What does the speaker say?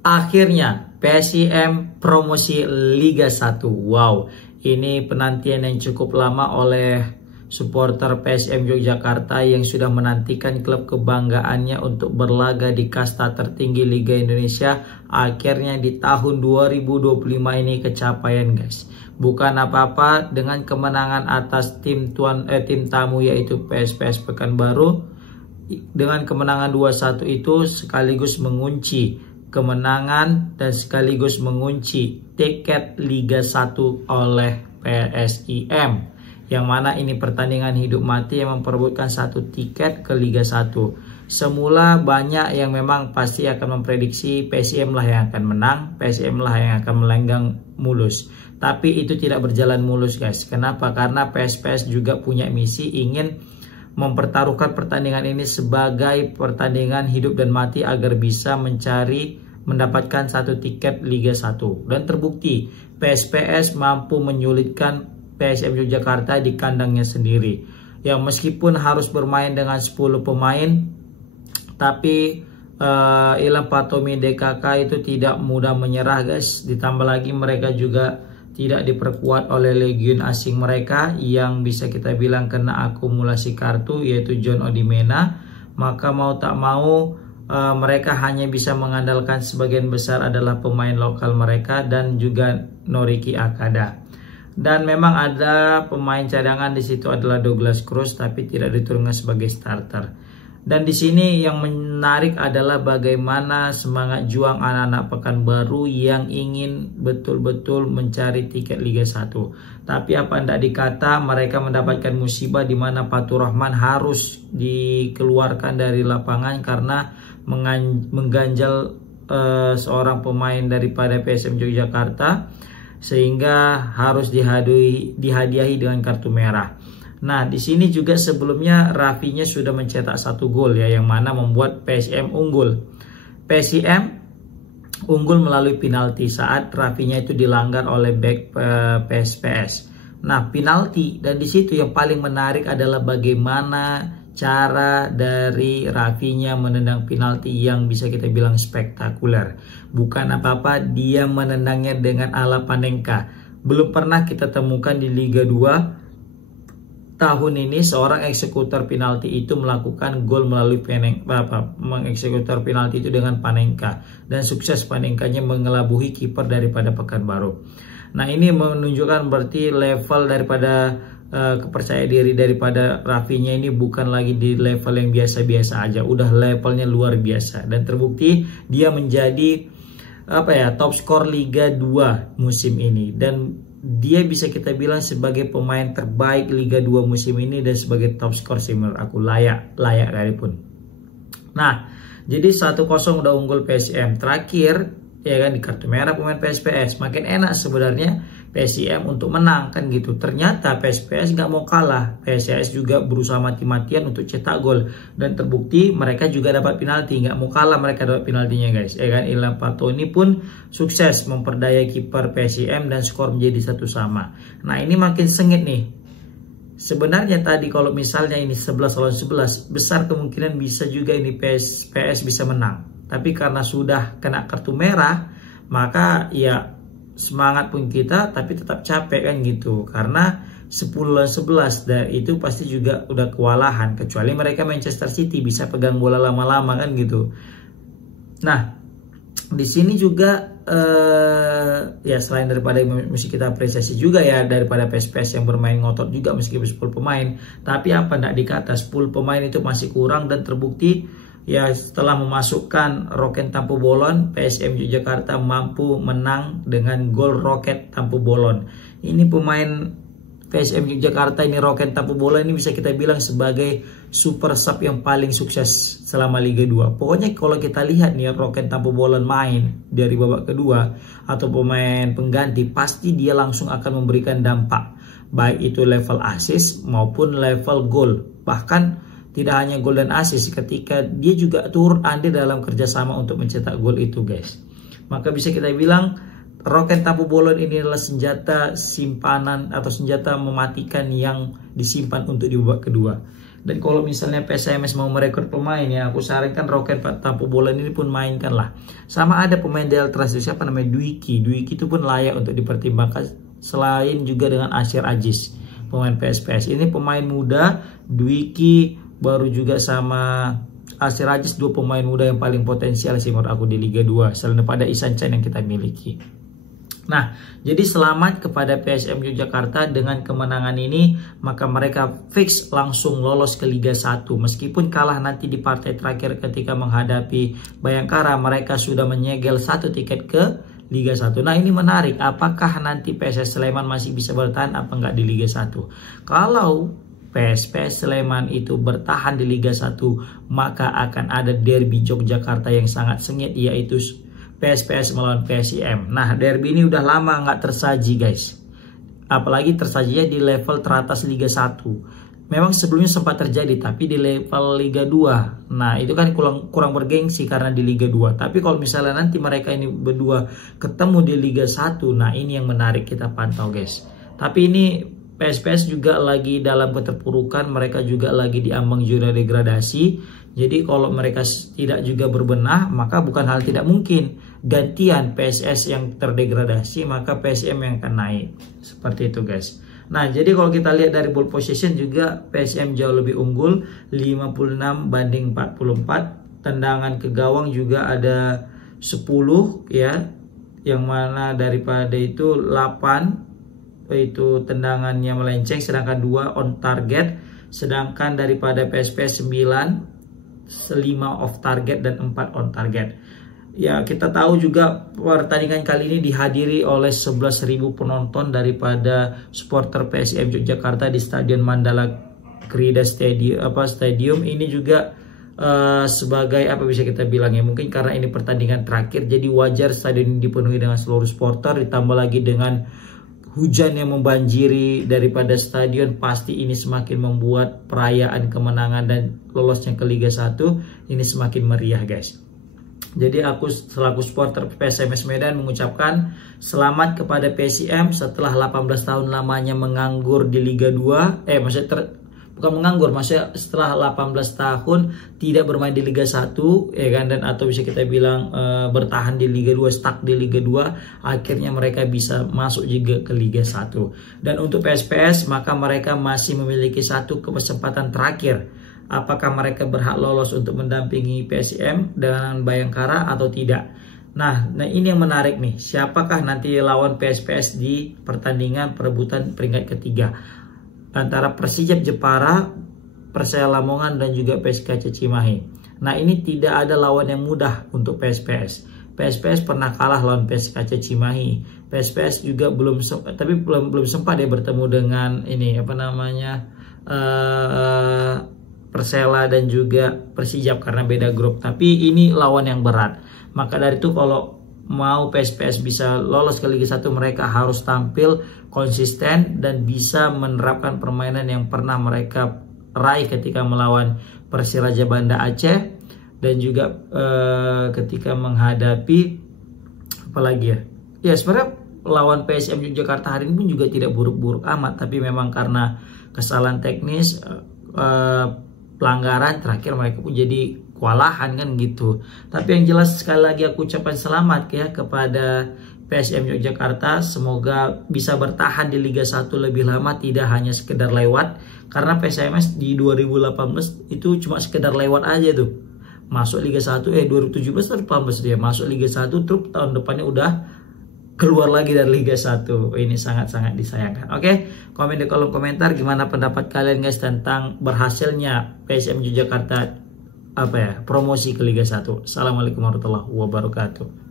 Akhirnya PSIM promosi Liga 1. Wow, ini penantian yang cukup lama oleh supporter PSM Yogyakarta yang sudah menantikan klub kebanggaannya untuk berlaga di kasta tertinggi Liga Indonesia. Akhirnya di tahun 2025 ini kecapaian, guys. Bukan apa-apa, dengan kemenangan atas tim tamu yaitu PSPS Pekanbaru. Dengan kemenangan 2-1 itu sekaligus mengunci kemenangan dan sekaligus mengunci tiket Liga 1 oleh PSIM, yang mana ini pertandingan hidup mati yang memperebutkan satu tiket ke Liga 1. Semula banyak yang memang pasti akan memprediksi PSIM lah yang akan menang, PSIM lah yang akan melenggang mulus. Tapi itu tidak berjalan mulus, guys. Kenapa? Karena PSPS juga punya misi ingin mempertaruhkan pertandingan ini sebagai pertandingan hidup dan mati agar bisa mendapatkan satu tiket Liga 1. Dan terbukti PSPS mampu menyulitkan PSM Yogyakarta di kandangnya sendiri. Yang meskipun harus bermain dengan 10 pemain, tapi Ilham Patomi DKK itu tidak mudah menyerah, guys. Ditambah lagi mereka juga tidak diperkuat oleh legion asing mereka yang bisa kita bilang kena akumulasi kartu, yaitu John Odimena. Maka mau tak mau mereka hanya bisa mengandalkan sebagian besar adalah pemain lokal mereka dan juga Noriki Akada. Dan memang ada pemain cadangan di situ adalah Douglas Cruz, tapi tidak diturunkan sebagai starter. Dan di sini yang menarik adalah bagaimana semangat juang anak-anak Pekanbaru yang ingin betul-betul mencari tiket Liga 1. Tapi apa hendak dikata, mereka mendapatkan musibah di mana Fatur Rahman harus dikeluarkan dari lapangan karena mengganjal seorang pemain daripada PSM Yogyakarta, sehingga harus dihadiahi dengan kartu merah. Nah, di sini juga sebelumnya Rafinya sudah mencetak 1 gol ya, yang mana membuat PSM unggul. PSM unggul melalui penalti saat Rafinya itu dilanggar oleh bek PSPS. Nah, penalti, dan di situ yang paling menarik adalah bagaimana cara dari Rafinya menendang penalti yang bisa kita bilang spektakuler. Bukan apa-apa, dia menendangnya dengan ala Panenka. Belum pernah kita temukan di Liga 2 tahun ini seorang eksekutor penalti itu melakukan gol melalui mengeksekutor penalti itu dengan Panenka, dan sukses Panenkanya mengelabuhi kiper daripada Pekanbaru. Nah, ini menunjukkan berarti level daripada kepercayaan diri daripada Rafinya ini bukan lagi di level yang biasa-biasa aja, udah levelnya luar biasa, dan terbukti dia menjadi top skor Liga 2 musim ini, dan dia bisa kita bilang sebagai pemain terbaik Liga 2 musim ini dan sebagai top skor sih menurut aku layak sekalipun. Nah, jadi 1-0 udah unggul PSM. Terakhir ya kan di kartu merah pemain PSPS. Makin enak sebenarnya PSIM untuk menang kan gitu. Ternyata PSPS nggak mau kalah. PSIS juga berusaha mati-matian untuk cetak gol, dan terbukti mereka juga dapat penalti. Nggak mau kalah mereka dapat penaltinya, guys. Ya kan, Ilham Patomi pun sukses memperdaya kiper PSIM dan skor menjadi 1-1. Nah, ini makin sengit nih. Sebenarnya tadi kalau misalnya ini 11 lawan 11, besar kemungkinan bisa juga ini PSPS bisa menang. Tapi karena sudah kena kartu merah, maka ya semangat pun kita tapi tetap capek kan gitu, karena 10 lawan 11 dan itu pasti juga udah kewalahan, kecuali mereka Manchester City bisa pegang bola lama-lama kan gitu. Nah, di sini juga ya selain daripada mesti kita apresiasi juga ya daripada PSPS yang bermain ngotot juga meskipun 10 pemain, tapi apa enggak dikata 10 pemain itu masih kurang, dan terbukti ya setelah memasukkan Roket Tampu Bolon, PSM Yogyakarta mampu menang dengan gol Roket Tampu Bolon. Ini pemain PSM Yogyakarta ini, Roket Tampu Bolon ini bisa kita bilang sebagai super sub yang paling sukses selama Liga 2. Pokoknya kalau kita lihat nih Roket Tampu Bolon main dari babak kedua atau pemain pengganti, pasti dia langsung akan memberikan dampak, baik itu level assist maupun level gol. Bahkan tidak hanya gol dan assist, ketika dia juga turut andil dalam kerjasama untuk mencetak gol itu, guys. Maka bisa kita bilang Roket Tampu Bolon ini adalah senjata simpanan atau senjata mematikan yang disimpan untuk di babak kedua. Dan kalau misalnya PSMS mau merekrut pemain ya, aku sarankan Roket Tampu Bola ini pun mainkan lah. Sama ada pemain Deltras itu siapa namanya, Dwiki itu pun layak untuk dipertimbangkan, selain juga dengan Asyir Aziz, pemain PSPS. Ini pemain muda, Dwiki baru juga sama Asyir Aziz, 2 pemain muda yang paling potensial sih menurut aku di Liga 2 selain daripada Ihsan Chan yang kita miliki. Nah, jadi selamat kepada PSM Yogyakarta dengan kemenangan ini, maka mereka fix langsung lolos ke Liga 1. Meskipun kalah nanti di partai terakhir ketika menghadapi Bayangkara, mereka sudah menyegel 1 tiket ke Liga 1. Nah, ini menarik, apakah nanti PSS Sleman masih bisa bertahan apa enggak di Liga 1? Kalau PSPS Sleman itu bertahan di Liga 1, maka akan ada derby Yogyakarta yang sangat sengit, yaitu PSPS melawan PSIM. Nah, derby ini udah lama nggak tersaji guys. Apalagi tersajinya di level teratas Liga 1. Memang sebelumnya sempat terjadi, tapi di level Liga 2. Nah, itu kan kurang bergengsi karena di Liga 2. Tapi kalau misalnya nanti mereka ini berdua ketemu di Liga 1, nah ini yang menarik kita pantau guys. Tapi ini PSPS juga lagi dalam keterpurukan, mereka juga lagi di ambang zona degradasi. Jadi kalau mereka tidak juga berbenah, maka bukan hal tidak mungkin gantian PSS yang terdegradasi, maka PSM yang akan naik. Seperti itu guys. Nah, jadi kalau kita lihat dari ball possession juga PSM jauh lebih unggul, 56 banding 44. Tendangan ke gawang juga ada 10 ya. Yang mana daripada itu 8 itu tendangannya melenceng, sedangkan 2 on target. Sedangkan daripada PSPS 9, 5 off target dan 4 on target. Ya, kita tahu juga pertandingan kali ini dihadiri oleh 11.000 penonton daripada supporter PSM Yogyakarta di Stadion Mandala Krida Stadium. Ini juga sebagai apa bisa kita bilang ya, mungkin karena ini pertandingan terakhir, jadi wajar stadion ini dipenuhi dengan seluruh supporter, ditambah lagi dengan hujan yang membanjiri daripada stadion, pasti ini semakin membuat perayaan kemenangan dan lolosnya ke Liga 1 ini semakin meriah guys. Jadi aku selaku supporter PSMS Medan mengucapkan selamat kepada PSIM setelah 18 tahun lamanya menganggur di Liga 2. Bukan menganggur, maksudnya setelah 18 tahun tidak bermain di Liga 1 ya kan, dan atau bisa kita bilang bertahan di Liga 2, stuck di Liga 2, akhirnya mereka bisa masuk juga ke Liga 1. Dan untuk PSPS, maka mereka masih memiliki 1 kesempatan terakhir. Apakah mereka berhak lolos untuk mendampingi PSIM dengan Bayangkara atau tidak? Nah ini yang menarik nih, siapakah nanti lawan PSPS di pertandingan perebutan peringkat ketiga antara Persijap Jepara, Persela Lamongan dan juga PSKC Cimahi. Nah, ini tidak ada lawan yang mudah untuk PSPS. PSPS pernah kalah lawan PSKC Cimahi. PSPS juga belum sempat ya bertemu dengan ini Persela dan juga Persijap karena beda grup. Tapi ini lawan yang berat. Maka dari itu kalau mau PSPS bisa lolos ke Liga 1, mereka harus tampil konsisten dan bisa menerapkan permainan yang pernah mereka raih ketika melawan Persiraja Banda Aceh dan juga ketika menghadapi apalagi ya sebenarnya lawan PSM Yogyakarta hari ini pun juga tidak buruk-buruk amat, tapi memang karena kesalahan teknis, pelanggaran terakhir mereka pun jadi kewalahan kan gitu. Tapi yang jelas sekali lagi aku ucapkan selamat ya kepada PSM Yogyakarta, semoga bisa bertahan di Liga 1 lebih lama, tidak hanya sekedar lewat, karena PSMS di 2018 itu cuma sekedar lewat aja tuh, masuk Liga 1 2017 atau 2018 dia masuk Liga 1, terus tahun depannya udah keluar lagi dari Liga 1. Ini sangat-sangat disayangkan. Oke, komen di kolom komentar gimana pendapat kalian guys tentang berhasilnya PSM Yogyakarta promosi ke Liga 1. Assalamualaikum warahmatullahi wabarakatuh.